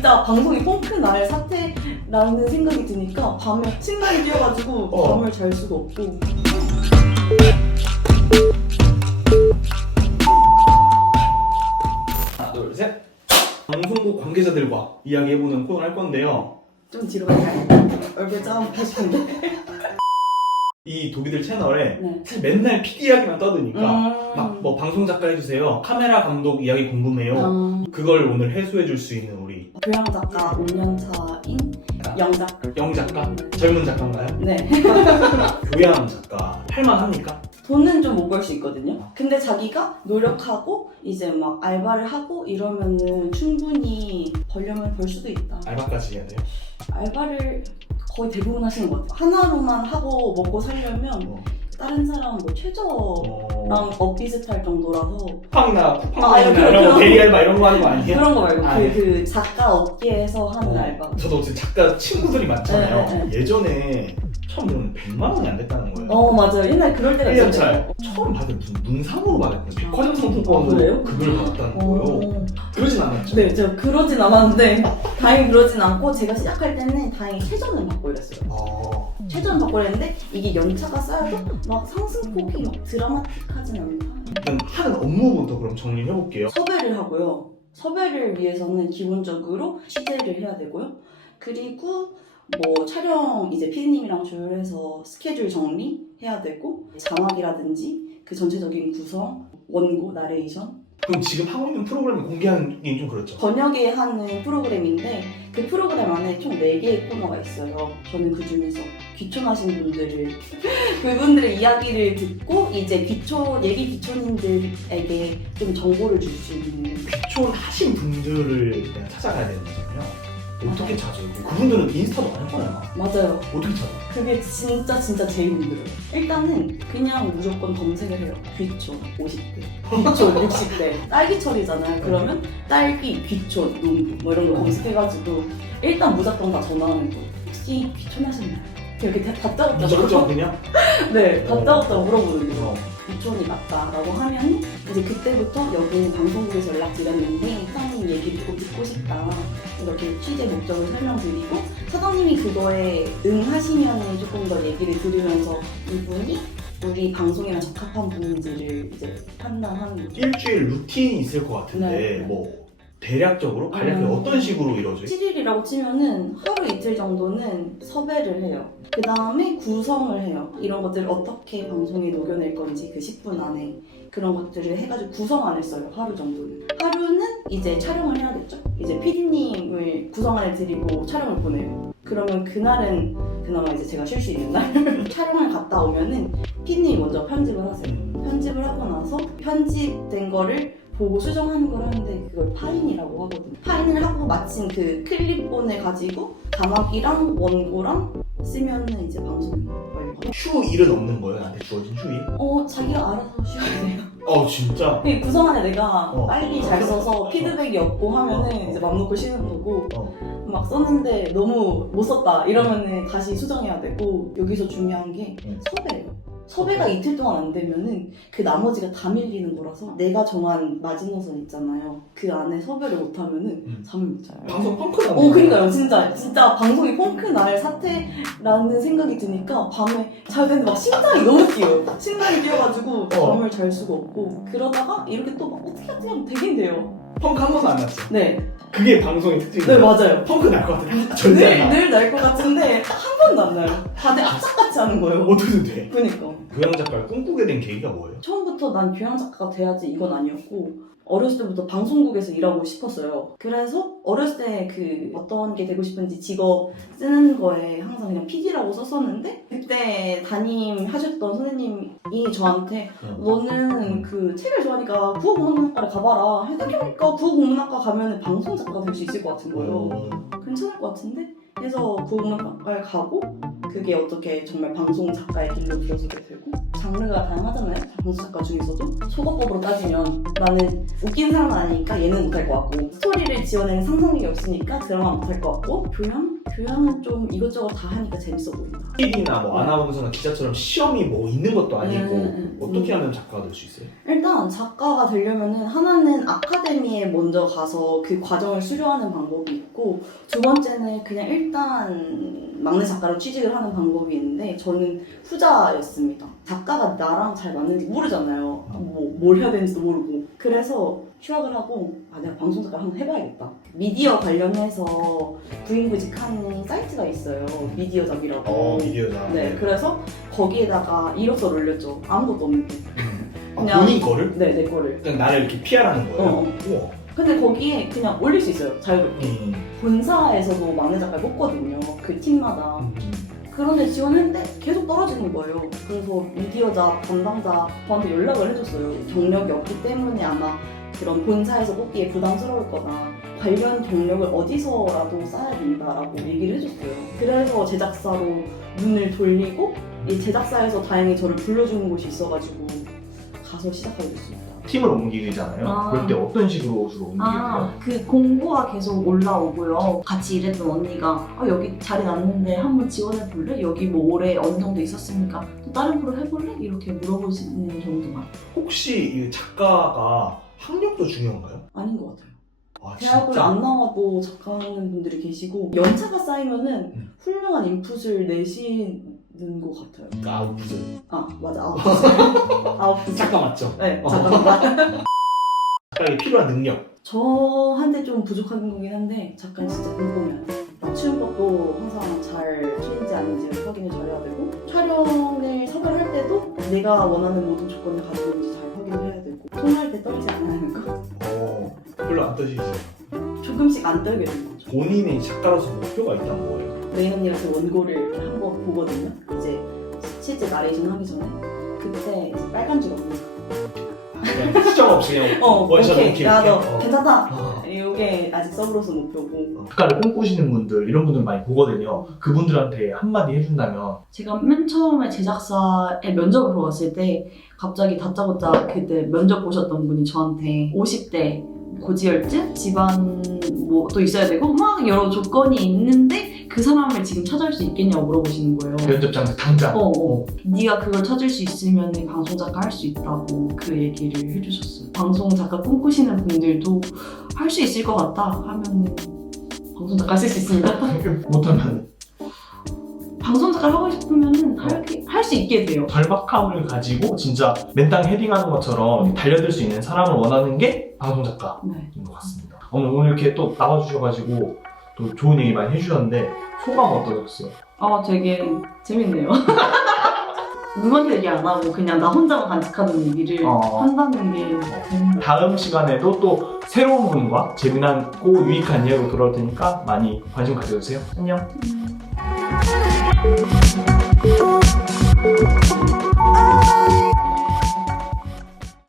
진짜 방송이 펑크 날 사태라는 생각이 드니까 밤에 심장이 뛰어가지고 잠을 잘 수가 없고. 하나 둘 셋. 방송국 관계자들과 이야기해보는 코너를 할 건데요. 좀 뒤로 갈까요? 얼굴 짜고 싶은데. 이 도비들 채널에 네. 사실 맨날 PD 이야기만 떠드니까 막 뭐 방송 작가 해주세요, 카메라 감독 이야기 궁금해요. 그걸 오늘 해소해줄 수 있는 우리 교양 작가 5년차인 영작. 영작가? 젊은 작가인가요? 네. 교양 작가 할만합니까? 돈은 좀 못 벌 수 있거든요. 근데 자기가 노력하고 이제 막 알바를 하고 이러면은 충분히 벌려면 벌 수도 있다. 알바까지 해야 돼요? 알바를 거의 대부분 하시는 것 같아요. 하나로만 하고 먹고 살려면 다른 사람 뭐 최저랑 비슷할 정도라서. 쿠팡이나 쿠팡이나 이런 거 대리 알바 이런 거 하는 거 아니에요? 그런 거 말고 네. 그 작가 업계에서 하는 알바. 저도 지금 작가 친구들이 많잖아요. 네. 예전에 처음 들으면 100만 원이 안 됐다는 거예요. 맞아요. 옛날 그럴 때가 1년 있었어요. 차에 처음 받은 무슨 문상으로 받았거든요. 백화점 그래요? 상품권으로 그걸 받았다는 거예요. 그러진 않았죠? 네, 제가 그러진 않았는데 다행히 그러진 않고 제가 시작할 때는 다행히 최저는 받고 이랬어요. 최저는 받고 이랬는데 이게 연차가 쌓여도 막 상승폭이 막 드라마틱하진 않다. 일단 하는 업무부터 그럼 정리를 해볼게요. 섭외를 하고요. 섭외를 위해서는 기본적으로 취재를 해야 되고요. 그리고 뭐 촬영 이제 PD님이랑 조율해서 스케줄 정리해야 되고, 자막이라든지 그 전체적인 구성, 원고, 나레이션. 그럼 지금 하고 있는 프로그램을 공개하기 좀 그렇죠? 번역에 하는 프로그램인데 그 프로그램 안에 총 4개의 코너가 있어요. 저는 그 중에서 귀촌하신 분들을 그분들의 이야기를 듣고 이제 예비 귀촌인들에게 좀 정보를 줄 수 있는. 귀촌하신 분들을 그냥 찾아가야 되는 거잖아요. 어떻게 찾아요? 그분들은 인스타도 안 할 거잖아. 맞아요. 어떻게 찾아? 그게 진짜 제일 힘들어요. 일단은 그냥 무조건 검색을 해요. 귀촌 50대, 귀촌 60대. 딸기철이잖아요. 그러면 딸기, 귀촌, 농부 뭐 이런 거 검색해가지고 일단 무조건 다 전화하는 거. 혹시 귀촌하셨나요? 이렇게 다짜고짜 무조건 그냥? 네, 다짜고짜 물어보는 거. 귀촌이 맞다라고 하면 이제 그때부터 여기는 방송국에서 연락드렸는데 사장님 얘기 듣고 싶다, 이렇게 취재 목적을 설명드리고 사장님이 그거에 응하시면 조금 더 얘기를 들으면서 이분이 우리 방송이랑 적합한 분인지를 이제 판단하는 거죠. 일주일 루틴이 있을 것 같은데 네. 뭐 대략적으로 간략하게 어떤 식으로 이루어져요? 7일이라고 치면은 하루 이틀 정도는 섭외를 해요. 그 다음에 구성을 해요. 이런 것들을 어떻게 방송에 녹여낼 건지 그 10분 안에 그런 것들을 해가지고 구성안을 써요. 하루 정도는. 하루는 이제 촬영을 해야겠죠. 이제 PD님을 구성안을 드리고 촬영을 보내요. 그러면 그날은 그나마 이제 제가 쉴 수 있는 날 촬영을 갔다 오면은 PD님이 먼저 편집을 하세요. 편집을 하고 나서 편집된 거를 보고 수정하는 걸 하는데 그걸 파인이라고 하거든요. 파인을 하고 마침 그 클립본을 가지고 자막이랑 원고랑 쓰면은 이제 방송이 완료. 휴일은 없는 거예요? 나한테 주어진 휴일? 자기가 알아서 쉬어도 돼요. 진짜? 그 구성안에 내가 빨리 잘 써서 어. 피드백이 없고 하면은 이제 맘 놓고 쉬는 거고, 어. 막 썼는데 너무 못 썼다 이러면은 다시 수정해야 되고. 여기서 중요한 게 섭외예요. 섭외가 이틀 동안 안 되면은 그 나머지가 다 밀리는 거라서 내가 정한 마지노선 있잖아요. 그 안에 섭외를 못 하면은 잠을 못 자요. 방송 펑크 나는 그러니까요. 진짜 방송이 펑크 날 사태라는 생각이 드니까 밤에 자야 되는데 막 심장이 너무 뛰어요. 심장이 뛰어가지고 잠을 잘 수가 없고, 그러다가 이렇게 또 막 어떻게 하면 되긴 돼요. 펑크 한 번도 안 났죠? 네. 그게 방송의 특징이에요. 네, 맞아요. 펑크 날 것 같아. 절대 안 나. 늘 날 것 같은데 한 번도 안 나요. 다들 악착같이 하는 거예요. 어떻게 돼? 그니까. 교양 작가를 꿈꾸게 된 계기가 뭐예요? 처음부터 난 교양 작가가 돼야지 이건 아니었고, 어렸을 때부터 방송국에서 일하고 싶었어요. 그래서 어렸을 때 그 어떤 게 되고 싶은지 직업 쓰는 거에 항상 그냥 PD라고 썼었는데, 그때 담임 하셨던 선생님이 저한테 너는 그 책을 좋아하니까 국어국문학과를 가봐라. 생각해보니까 국어국문학과 가면 방송 작가가 될 수 있을 것 같은 거예요. 괜찮을 것 같은데? 해서 국어국문학과를 가고, 그게 어떻게 정말 방송 작가의 길로 들어서게 되고, 장르가 다양하잖아요. 방송 작가 중에서도 속어법으로 따지면 나는 웃긴 사람은 아니니까 얘는 못할 것 같고, 스토리를 지어내는 상상력이 없으니까 드라마 못할 것 같고, 교양 교양은 좀 이것저것 다 하니까 재밌어 보인다. TV나 뭐 아나운서나 기자처럼 시험이 뭐 있는 것도 아니고 어떻게 음. 하면 작가가 될 수 있어요? 일단 작가가 되려면은 하나는 아카데미에 먼저 가서 그 과정을 수료하는 방법이 있고, 두 번째는 그냥 일단 막내 작가로 취직을 하는 방법이 있는데, 저는 후자였습니다. 작가가 나랑 잘 맞는지 모르잖아요. 뭘 해야 되는지도 모르고. 그래서 휴학을 하고 내가 방송 작가 한번 해봐야겠다. 미디어 관련해서 부임구직하는 사이트가 있어요. 미디어잡이라고. 미디어잡. 네, 그래서 거기에다가 이력서를 올렸죠. 아무것도 없는데. 그냥- 본인 거를? 네, 내 거를. 그냥 나를 이렇게 PR하는 거예요? 우와. 근데 거기에 그냥 올릴 수 있어요. 자유롭게. 본사에서도 막내 작가를 뽑거든요. 그 팀마다. 그런데 지원했는데 계속 떨어지는 거예요. 그래서 미디어잡 담당자 저한테 연락을 해줬어요. 경력이 없기 때문에 아마 그런 본사에서 뽑기에 부담스러울 거다. 관련 경력을 어디서라도 쌓아야 된다라고 얘기를 해줬어요. 그래서 제작사로 눈을 돌리고 이 제작사에서 다행히 저를 불러주는 곳이 있어가지고 가서 시작하게 됐습니다. 팀을 옮기잖아요. 그럴 때 어떤 식으로 주로 옮기세요? 그 공고가 계속 올라오고요. 같이 일했던 언니가 여기 자리 났는데 한번 지원해 볼래? 여기 뭐 올해 어느 정도 있었으니까 또 다른 프로 해볼래? 이렇게 물어보시는 정도만. 혹시 이 작가가 학력도 중요한가요? 아닌 것 같아요. 아, 대학을 진짜? 안 나와도 작가하는 분들이 계시고 연차가 쌓이면은 훌륭한 인풋을 내시는 것 같아요. 아웃풋을. 맞아, 아웃풋. 아웃풋. 작가 맞죠? 네, 잠깐만. 작가에게 필요한 능력. 저한테 좀 부족한 거긴 한데 작가는 진짜 꼼꼼해야 돼. 맞춤법도 항상 잘 틀린지 아닌지 확인을 잘해야 되고, 촬영을 섭외를 할 때도 내가 원하는 모든 조건을 가지고 있는지 잘 확인을 해야 되고, 통화할 때 떨지 않는 거. 별로 안 떠지시죠? 조금씩 안 떨게 되는 거죠. 본인이 작가로서 목표가 있다는 거예요. 레인 언니가 그 원고를 이렇게 한번 보거든요. 이제 실제 나레이션 하기 전에 그때 이제 빨간 줄 없는 그냥 수정 없이 그냥 원샷 오케이, 오케이. 야 너 오케이. 괜찮다. 이게 아직 서브로서 목표고. 작가를 꿈꾸시는 분들, 이런 분들 많이 보거든요. 그분들한테 한마디 해준다면 제가 맨 처음에 제작사에 면접을 보러 갔을 때 갑자기 다짜고짜 그때 면접 보셨던 분이 저한테 50대 고지혈증, 집안 뭐 또 있어야 되고 막 여러 조건이 있는데 그 사람을 지금 찾아올 수 있겠냐고 물어보시는 거예요. 면접장에서 당장 네가 그걸 찾을 수 있으면 방송 작가 할 수 있다고 그 얘기를 해주셨어요. 방송 작가 꿈꾸시는 분들도 할 수 있을 것 같다 하면은 방송 작가 하실 수 있습니다. 못하면 방송 작가를 하고 싶으면은 할 수 있게 돼요. 절박함을 가지고 진짜 맨땅 헤딩하는 것처럼 달려들 수 있는 사람을 원하는 게 방송 작가인 네. 것 같습니다. 오늘 이렇게 또 나와주셔가지고 또 좋은 얘기 많이 해주셨는데 소감 어떠셨어요? 되게 재밌네요. 누구한테 얘기 안 하고 그냥 나 혼자만 간직하는 얘기를 한다는 게 재밌네요. 다음 시간에도 또 새로운 분과 재미나고 유익한 이야기로 돌아올 테니까 많이 관심 가져주세요. 안녕.